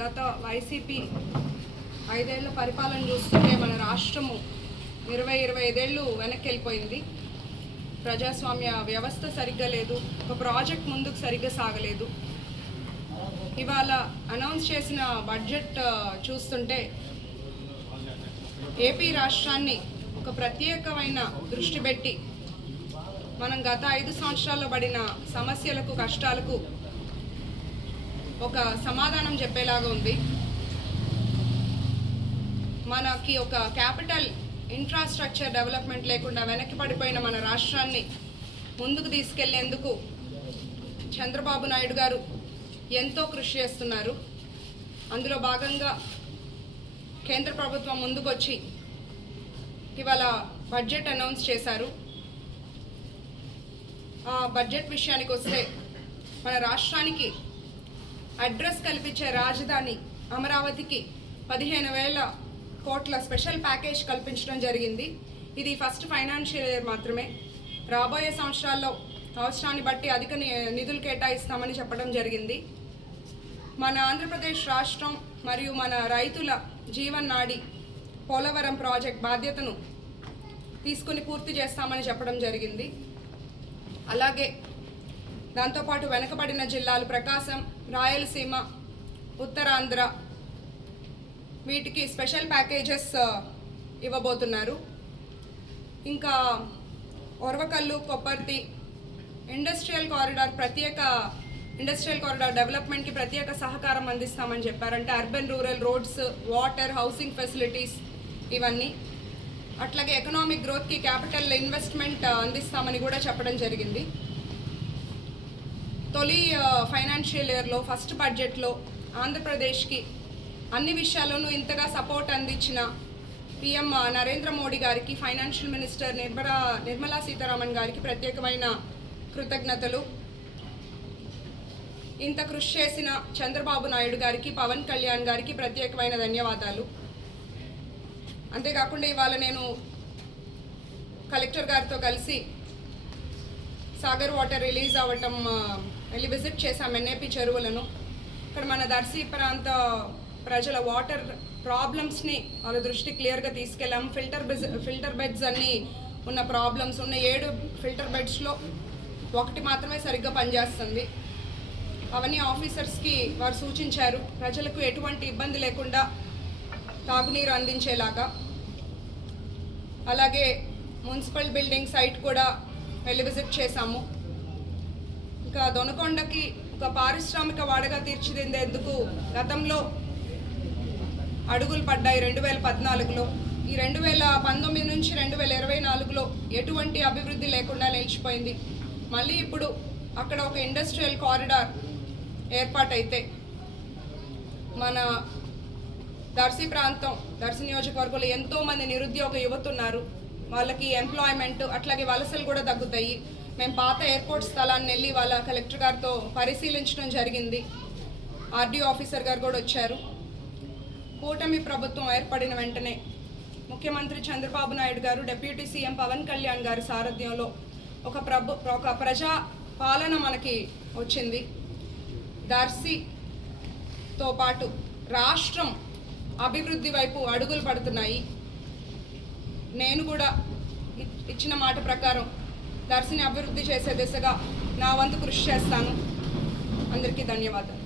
గత వైసీపీ 5 ఏళ్ల పరిపాలన చూస్తుంటే మన రాష్ట్రము 25 ఏళ్ళు వెనక్కి వెళ్ళిపోయింది. ప్రజాస్వామ్య వ్యవస్థ సరిగ్గా లేదు, ఒక ప్రాజెక్ట్ ముందుకు సరిగ్గా సాగలేదు. ఇవాళ అనౌన్స్ చేసిన బడ్జెట్ చూస్తుంటే ఏపీ రాష్ట్రాన్ని ఒక ప్రత్యేకమైన దృష్టి పెట్టి మనం గత 5 సంవత్సరాల్లో పడిన సమస్యలకు, కష్టాలకు ఒక సమాధానం చెప్పేలాగా ఉంది. మనకి ఒక క్యాపిటల్ ఇన్ఫ్రాస్ట్రక్చర్ డెవలప్మెంట్ లేకుండా వెనక్కి పడిపోయిన మన రాష్ట్రాన్ని ముందుకు తీసుకెళ్లేందుకు చంద్రబాబు నాయుడు గారు ఎంతో కృషి చేస్తున్నారు. అందులో భాగంగా కేంద్ర ప్రభుత్వం ముందుకొచ్చి ఇవాళ బడ్జెట్ అనౌన్స్ చేశారు. ఆ బడ్జెట్ విషయానికి వస్తే మన రాష్ట్రానికి అడ్రస్ కల్పించే రాజధాని అమరావతికి 15,000 కోట్ల స్పెషల్ ప్యాకేజ్ కల్పించడం జరిగింది. ఇది ఫస్ట్ ఫైనాన్షియల్ ఇయర్ మాత్రమే. రాబోయే సంవత్సరాల్లో అవసరాన్ని బట్టి అధిక నిధులు కేటాయిస్తామని చెప్పడం జరిగింది. మన ఆంధ్రప్రదేశ్ రాష్ట్రం మరియు మన రైతుల జీవనాడి పోలవరం ప్రాజెక్ట్ బాధ్యతను తీసుకుని పూర్తి చేస్తామని చెప్పడం జరిగింది. అలాగే దాంతోపాటు వెనుకబడిన జిల్లాలు ప్రకాశం, రాయలసీమ, ఉత్తరాంధ్ర వీటికి స్పెషల్ ప్యాకేజెస్ ఇవ్వబోతున్నారు. ఇంకా ఒరవకల్లు, కొప్పర్తి ఇండస్ట్రియల్ కారిడార్ డెవలప్మెంట్కి ప్రత్యేక సహకారం అందిస్తామని చెప్పారంటే urban rural roads, water, housing facilities ఇవన్నీ. అట్లాగే ఎకనామిక్ గ్రోత్కి క్యాపిటల్ ఇన్వెస్ట్మెంట్ అందిస్తామని కూడా చెప్పడం జరిగింది. తొలి ఫైనాన్షియల్ ఇయర్లో ఫస్ట్ బడ్జెట్లో ఆంధ్రప్రదేశ్కి అన్ని విషయాల్లోనూ ఇంతగా సపోర్ట్ అందించిన పిఎం నరేంద్ర మోడీ గారికి, ఫైనాన్షియల్ మినిస్టర్ నిర్మలా సీతారామన్ గారికి ప్రత్యేకమైన కృతజ్ఞతలు. ఇంత కృషి చేసిన చంద్రబాబు నాయుడు గారికి, పవన్ కళ్యాణ్ గారికి ప్రత్యేకమైన ధన్యవాదాలు. అంతేకాకుండా ఇవాళ నేను కలెక్టర్ గారితో కలిసి సాగర్ వాటర్ రిలీజ్ అవ్వటం వెళ్ళి విజిట్ చేశాం ఎన్ఏపి చెరువులను. ఇక్కడ మన దర్శి ప్రాంత ప్రజల వాటర్ ప్రాబ్లమ్స్ని వాళ్ళ దృష్టి క్లియర్గా తీసుకెళ్ళాం. ఫిల్టర్ బెడ్స్ అన్నీ ఉన్న ప్రాబ్లమ్స్ ఉన్న 7 ఫిల్టర్ బెడ్స్లో 1 మాత్రమే సరిగ్గా పనిచేస్తుంది. అవన్నీ ఆఫీసర్స్కి వారు సూచించారు, ప్రజలకు ఎటువంటి ఇబ్బంది లేకుండా తాగునీరు అందించేలాగా. అలాగే మున్సిపల్ బిల్డింగ్ సైట్ కూడా వెళ్ళి విజిట్ చేశాము. ఇంకా దొనకొండకి ఒక పారిశ్రామిక వాడగా తీర్చిదిద్దేందుకు గతంలో అడుగులు పడ్డాయి 2014లో. ఈ 2019 నుంచి 2024లో ఎటువంటి అభివృద్ధి లేకుండా నిలిచిపోయింది. మళ్ళీ ఇప్పుడు అక్కడ ఒక ఇండస్ట్రియల్ కారిడార్ ఏర్పాటైతే మన దర్శి ప్రాంతం, దర్శి నియోజకవర్గంలో ఎంతోమంది నిరుద్యోగ యువత ఉన్నారు. వాళ్ళకి ఎంప్లాయ్మెంట్, అట్లాగే వలసలు కూడా తగ్గుతాయి. మేము పాత ఎయిర్పోర్ట్ స్థలాన్ని వెళ్ళి వాళ్ళ కలెక్టర్ గారితో పరిశీలించడం జరిగింది. ఆర్డీఓ ఆఫీసర్ గారు కూడా వచ్చారు. కూటమి ప్రభుత్వం ఏర్పడిన వెంటనే ముఖ్యమంత్రి చంద్రబాబు నాయుడు గారు, డిప్యూటీ సీఎం పవన్ కళ్యాణ్ గారి సారథ్యంలో ఒక ప్రజా పాలన మనకి వచ్చింది. దర్శితో పాటు రాష్ట్రం అభివృద్ధి వైపు అడుగులు పడుతున్నాయి. నేను కూడా ఇచ్చిన మాట ప్రకారం దర్శిని అభివృద్ధి చేసే దిశగా నా వంతు కృషి చేస్తాను. అందరికీ ధన్యవాదాలు.